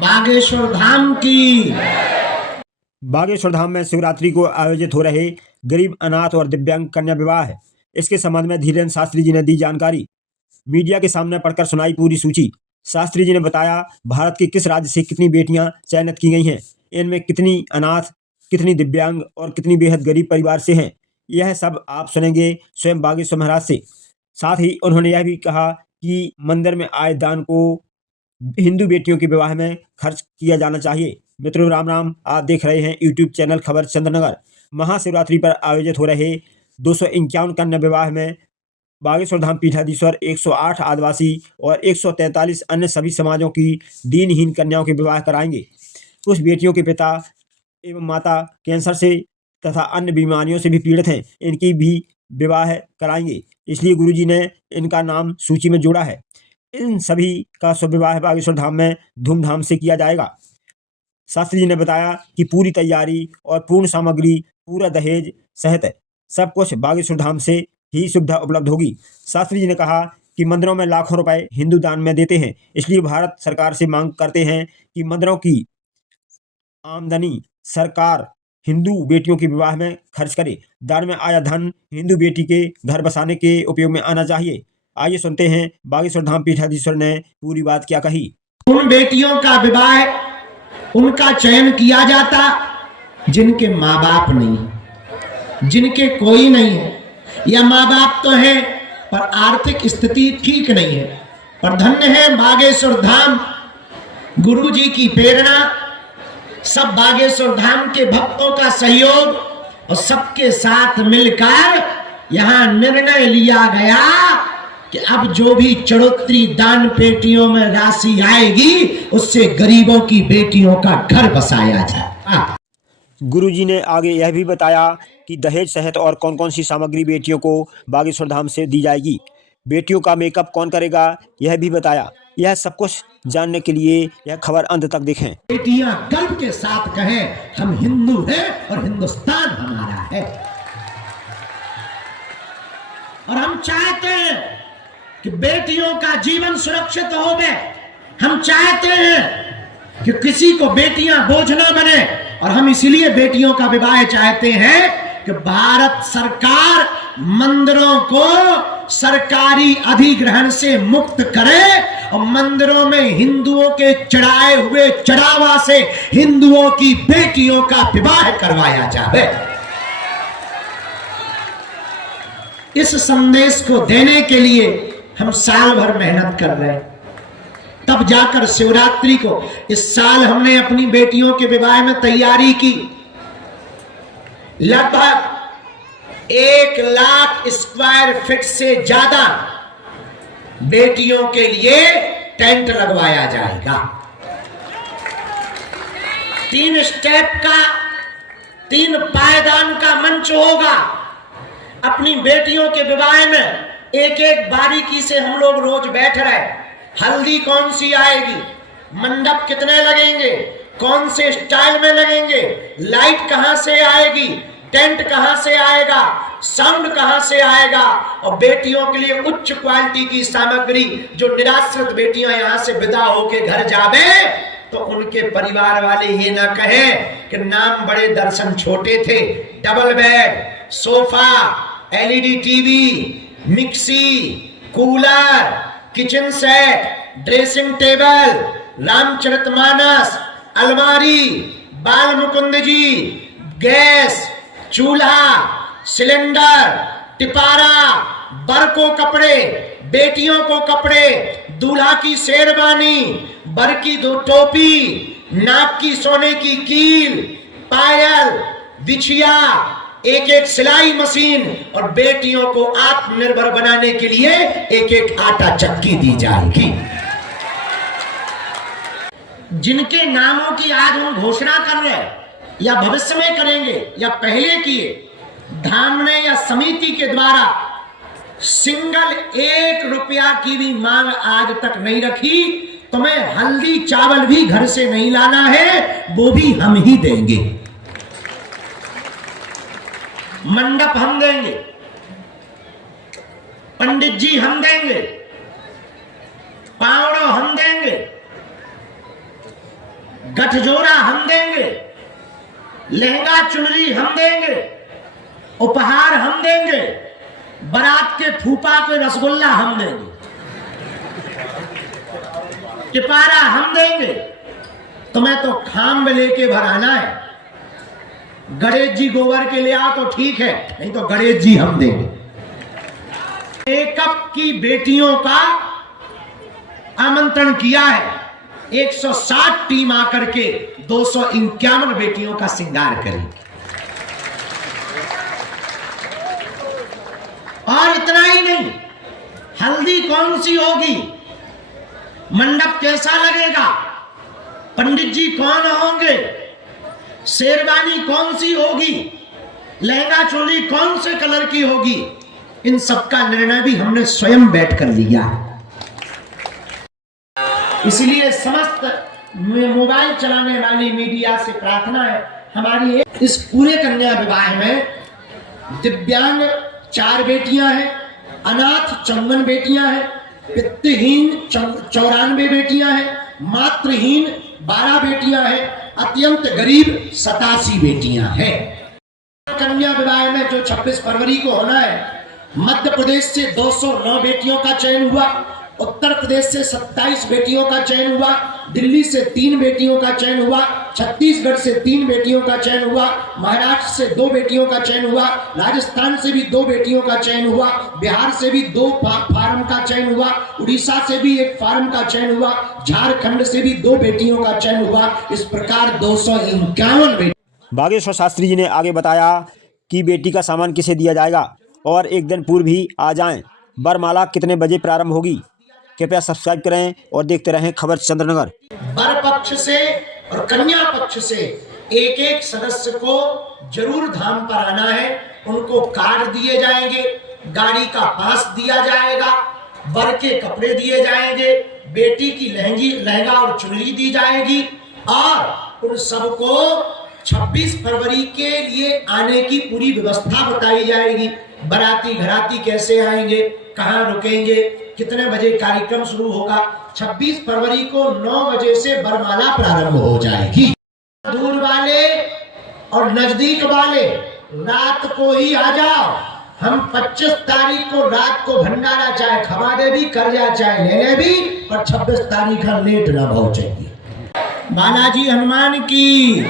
बागेश्वर धाम की। बागेश्वर धाम में शिवरात्रि को आयोजित हो रहे गरीब, अनाथ और दिव्यांग कन्या विवाह है। इसके संबंध में धीरेन्द्र शास्त्री जी ने दी जानकारी। मीडिया के सामने पढ़कर सुनाई पूरी सूची। शास्त्री जी ने बताया, भारत के किस राज्य से कितनी बेटियां चयनित की गई हैं, इनमें कितनी अनाथ, कितनी दिव्यांग और कितनी बेहद गरीब परिवार से हैं, यह सब आप सुनेंगे स्वयं बागेश्वर महाराज से। साथ ही उन्होंने यह भी कहा कि मंदिर में आए दान को हिंदू बेटियों के विवाह में खर्च किया जाना चाहिए। मित्रों, राम राम। आप देख रहे हैं यूट्यूब चैनल खबर चंद्रनगर। महाशिवरात्रि पर आयोजित हो रहे 251 कन्या विवाह में बागेश्वर धाम पीठाधीश्वर 108 आदिवासी और 143 अन्य सभी समाजों की दीनहीन कन्याओं के विवाह कराएंगे। कुछ बेटियों के पिता एवं माता कैंसर से तथा अन्य बीमारियों से भी पीड़ित हैं, इनकी भी विवाह कराएंगे, इसलिए गुरुजी ने इनका नाम सूची में जोड़ा है। इन सभी का शुभ विवाह बागेश्वर धाम में धूमधाम से किया जाएगा। शास्त्री जी ने बताया कि पूरी तैयारी और पूर्ण सामग्री, पूरा दहेज सहित सब कुछ बागेश्वर धाम से ही सुविधा उपलब्ध होगी। शास्त्री जी ने कहा कि मंदिरों में लाखों रुपए हिंदू दान में देते हैं, इसलिए भारत सरकार से मांग करते हैं कि मंदिरों की आमदनी सरकार हिंदू बेटियों के विवाह में खर्च करे। दान में आया धन हिंदू बेटी के घर बसाने के उपयोग में आना चाहिए। आइए सुनते हैं बागेश्वर धाम पीठाधीश्वर ने पूरी बात क्या कही। उन बेटियों का विवाह, उनका चयन किया जाता जिनके माँ बाप नहीं, जिनके कोई नहीं है, या माँ बाप तो है पर आर्थिक स्थिति ठीक नहीं है। पर धन्य है बागेश्वर धाम, गुरु जी की प्रेरणा, सब बागेश्वर धाम के भक्तों का सहयोग और सबके साथ मिलकर यहाँ निर्णय लिया गया कि अब जो भी चढ़ोतरी दान पेटियों में राशि आएगी उससे गरीबों की बेटियों का घर बसाया जाए। गुरुजी ने आगे यह भी बताया कि दहेज सहित और कौन कौन सी सामग्री बेटियों को बागेश्वर धाम से दी जाएगी, बेटियों का मेकअप कौन करेगा, यह भी बताया। यह सब कुछ जानने के लिए यह खबर अंत तक देखें। बेटियां गर्व के साथ कहें, हम हिंदू हैं और हिंदुस्तान हमारा है। और हम चाहते हैं कि बेटियों का जीवन सुरक्षित हो गए। हम चाहते हैं कि किसी को बेटियां बोझ न बने, और हम इसीलिए बेटियों का विवाह चाहते हैं कि भारत सरकार मंदिरों को सरकारी अधिग्रहण से मुक्त करे और मंदिरों में हिंदुओं के चढ़ाए हुए चढ़ावा से हिंदुओं की बेटियों का विवाह करवाया जाए। इस संदेश को देने के लिए हम साल भर मेहनत कर रहे हैं, तब जाकर शिवरात्रि को इस साल हमने अपनी बेटियों के विवाह में तैयारी की। लगभग 1 लाख स्क्वायर फीट से ज्यादा बेटियों के लिए टेंट लगवाया जाएगा। 3 स्टेप का, 3 पायदान का मंच होगा। अपनी बेटियों के विवाह में एक एक बारीकी से हम लोग रोज बैठ रहे। हल्दी कौन सी आएगी, मंडप कितने लगेंगे, कौन से स्टाइल में लगेंगे, लाइट कहां से आएगी, टेंट कहां से आएगा, साउंड कहां से आएगा, और बेटियों के लिए उच्च क्वालिटी की सामग्री, जो निराश्रित बेटियां यहां से विदा होके घर जावे तो उनके परिवार वाले ये ना कहें कि नाम बड़े दर्शन छोटे थे। Double bed, sofa, LED TV, mixie, cooler, kitchen set, dressing table, Ramcharitmanas, अलमारी, बाल मुकुंद जी, गैस, चूल्हा, सिलेंडर, टिपारा, बर को कपड़े, बेटियों को कपड़े, दूल्हा की शेरवानी, बर की 2 टोपी, नाक की सोने की कील, पायल, बिछिया, एक एक सिलाई मशीन, और बेटियों को आत्मनिर्भर बनाने के लिए एक एक आटा चक्की दी जाएगी। जिनके नामों की आज हम घोषणा कर रहे हैं, या भविष्य में करेंगे या पहले किए, धाम ने या समिति के द्वारा सिंगल 1 रुपया की भी मांग आज तक नहीं रखी। तुम्हें हल्दी चावल भी घर से नहीं लाना है, वो भी हम ही देंगे। मंडप हम देंगे, पंडित जी हम देंगे, पावड़ो हम देंगे, गठजोड़ा हम देंगे, लहंगा चुनरी हम देंगे, उपहार हम देंगे, बारात के फूफा को रसगुल्ला हम देंगे, किपारा हम देंगे। तुम्हें तो खाम में लेके भराना है। गणेश जी गोबर के ले आओ तो ठीक है, नहीं तो गणेश जी हम देंगे। मेकअप की बेटियों का आमंत्रण किया है। 160 टीम आकर के 251 बेटियों का श्रृंगार करें। और इतना ही नहीं, हल्दी कौन सी होगी, मंडप कैसा लगेगा, पंडित जी कौन होंगे, शेरवानी कौन सी होगी, लहंगा चोली कौन से कलर की होगी, इन सब का निर्णय भी हमने स्वयं बैठ कर लिया है। इसलिए समस्त मोबाइल चलाने वाली मीडिया से प्रार्थना है हमारी, इस पूरे कन्या विवाह में दिव्यांग 4 बेटियां हैं, अनाथ 54 बेटियां हैं, पितृहीन 94 बेटियां हैं, मातृहीन 12 बेटियां हैं, अत्यंत गरीब 87 बेटियां हैं। कन्या विवाह में जो 26 फरवरी को होना है, मध्य प्रदेश से 209 बेटियों का चयन हुआ, उत्तर प्रदेश से 27 बेटियों का चयन हुआ, दिल्ली से 3 बेटियों का चयन हुआ, छत्तीसगढ़ से 3 बेटियों का चयन हुआ, महाराष्ट्र से 2 बेटियों का चयन हुआ, राजस्थान से भी 2 बेटियों का चयन हुआ, बिहार से भी 2 फार्म का चयन हुआ, उड़ीसा से भी 1 फार्म का चयन हुआ, झारखंड से भी 2 बेटियों का चयन हुआ। इस प्रकार 251 बेटी। बागेश्वर शास्त्री जी ने आगे बताया कि बेटी का सामान किसे दिया जाएगा और एक दिन पूर्व ही आ जाएं। वरमाला कितने बजे प्रारंभ होगी? कृपया सब्सक्राइब करें और देखते रहें खबर चंद्रनगर। वर पक्ष से और कन्या पक्ष से एक सदस्य को जरूर धाम पर आना है। उनको कार्ड दिए जाएंगे, गाड़ी का पास दिया जाएगा, वर के कपड़े दिए जाएंगे, बेटी की लहंगा और चुनरी दी जाएगी और उन सबको 26 फरवरी के लिए आने की पूरी व्यवस्था बताई जाएगी। बाराती घराती कैसे आएंगे, कहां रुकेंगे, कितने बजे कार्यक्रम शुरू होगा। 26 फरवरी को 9 बजे से वरमाला प्रारंभ हो जाएगी। दूर वाले और नजदीक वाले रात को ही आ जाओ। हम 25 तारीख को रात को भंडारा चाहे खवा दे भी, कर्जा चाहे ले ले भी, और 26 तारीख लेट ना पहुंचेगी। बालाजी हनुमान की।